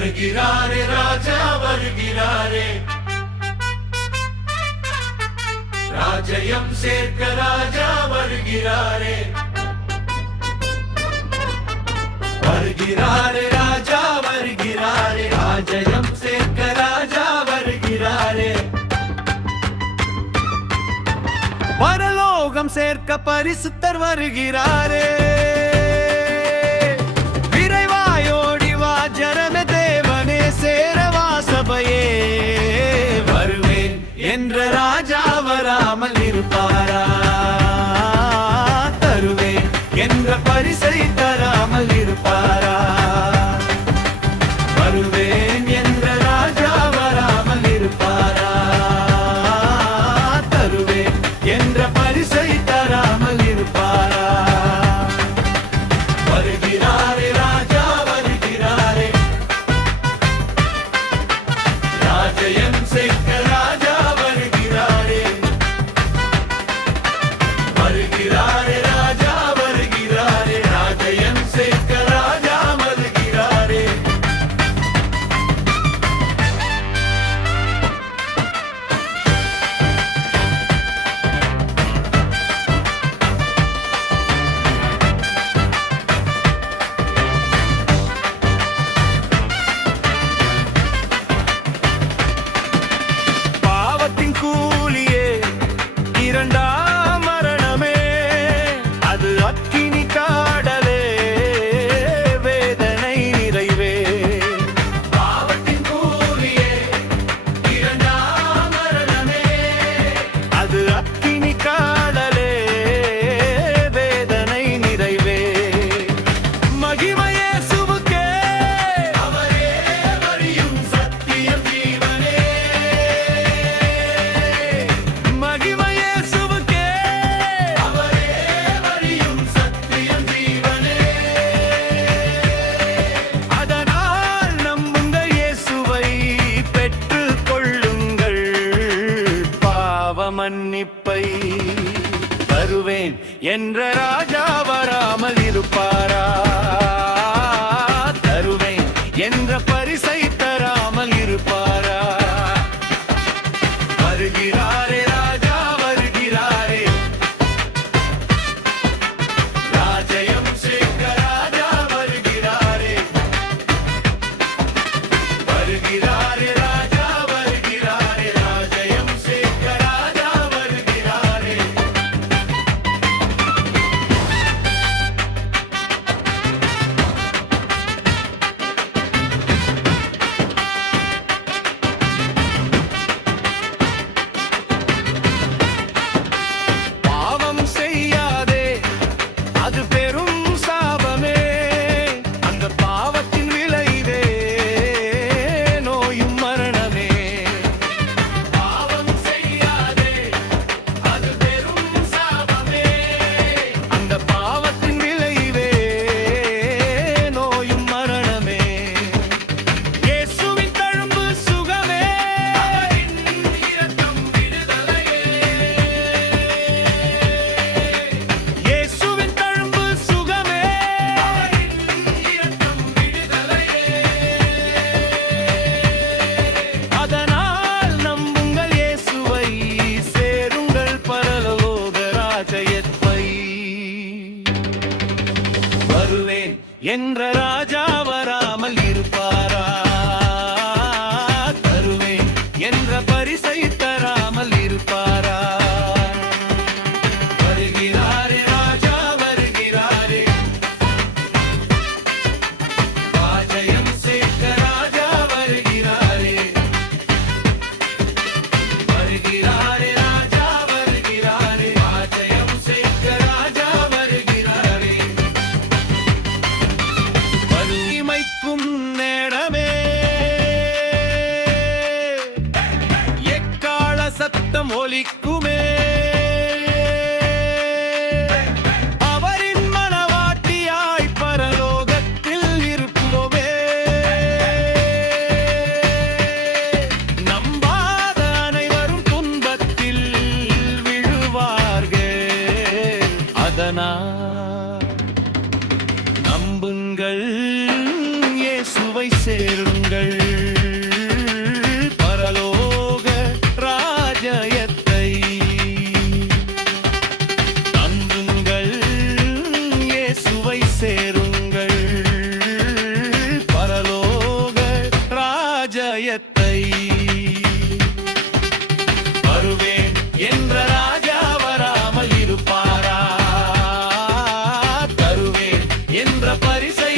வருகிறாரே ராஜா வருகிறாரே, ராஜ்யம் சேர்க்க ராஜா வருகிறாரே. வருகிறாரே ராஜா வருகிறாரே, ராஜ்யம் சேர்க்க ராஜா வருகிறாரே. பரலோகம் சேர்க்க பரிசுத்தர் வருகிறாரே. விரைவாயோடி வா ஜனமே, தேவனே சேரவா சபையே. வருவேன் என்ற ராஜா வராமல் இருப்பாரா? தருவேன் என்ற பரிசை தராமல் இருப்பாரா? வருவேன் என்ற ராஜா வராமல் இருப்பாரா? தருவேன் என்ற பரிசை தராமல் இருப்பாரா? வருகிறாரே ராஜா வருகிறாரே, ராஜ்யம் சேர்க்க ராஜா வருகிறாரே. வருகிறாரே ராஜா வருகிறாரே, ராஜ்யம் சேர்க்க ராஜா வருகிறாரே. பாவத்தின் கூலியே இரண்டாம் மரணமே, அது அக்கினி காடலே, வேதனை நிறைவே. பாவத்தின் கூலியே இரண்டாம் மரணமே, அது அக்கினி காடலே, வேதனை நிறைவே. மகிமை இயேசுவுக்கே, அவரே வழியும் சத்தியம் ஜீவனே. மகிமை இயேசுவுக்கே, அவரே வழியும் சத்தியம் ஜீவனே. அதனால் நம்புங்கள் இயேசுவை பெற்றுக் கொள்ளுங்கள் பாவ மன்னிப்பை. வருவேன் என்ற ராஜா வராமல் இருப்பாரா? தருவேன் என்ற பரிசை தராமல் இருப்பாரா? வருகிறாரே ராஜா வருகிறாரே, ராஜ்யம் சேர்க்க ராஜா வருகிறாரே. வருகிறாரே ராஜா வருகிறாரே, ராஜ்யம் சேர்க்க ராஜா வருகிறாரே. பாவம் செய்யாதே, அது பெரும் சாபமே. அந்த பாவத்தின் விளைவே நோயும் மரணமே. பாவம் செய்யாதே, அது பெரும் சாபமே. அந்த பாவத்தின் விளைவே நோயும் மரணமே. இயேசுவின் தழும்பு சுகமே, அவரின் இரக்கம் விடுதலையே. இயேசுவின் தழும்பு சுகமே. அவரின் இரக்கம் விடுதலையே. அதனால் நம்புங்கள் இயேசுவை, சேருங்கள் பரலோக ராஜ்யத்தை. வருவேன் என்ற ராஜா வராமல் இருப்பாரா? தருவேன் என்ற பரிசை தராமல் இருப்பாரா? வருகிறாரே ராஜா வருகிறாரே, ராஜ்யம் சேர்க்க ராஜா வருகிறாரே. வருகிறாரே ராஜா வருகிறாரே, ராஜ்யம் சேர்க்க ராஜா வருகிறாரே. வலிமைக்கும் நேரமே, எக்காள சத்தம் ஒலிக்குமே. அவரின் மனவாட்டியாய் பரலோகத்தில் இருப்போமே. நம்பாத அனைவரும் துன்பத்தில் விழுவார்கள். அதனால் நம்புங்கள் இயேசுவை சேரும். சேருங்கள் பரலோக ராஜ்யத்தை நம்புங்கள் இயேசுவை சேருங்கள் பரலோக ராஜ்யத்தை வருவேன் என்ற ராஜா வராமல் இருப்பாரா தருவேன் என்ற பரிசை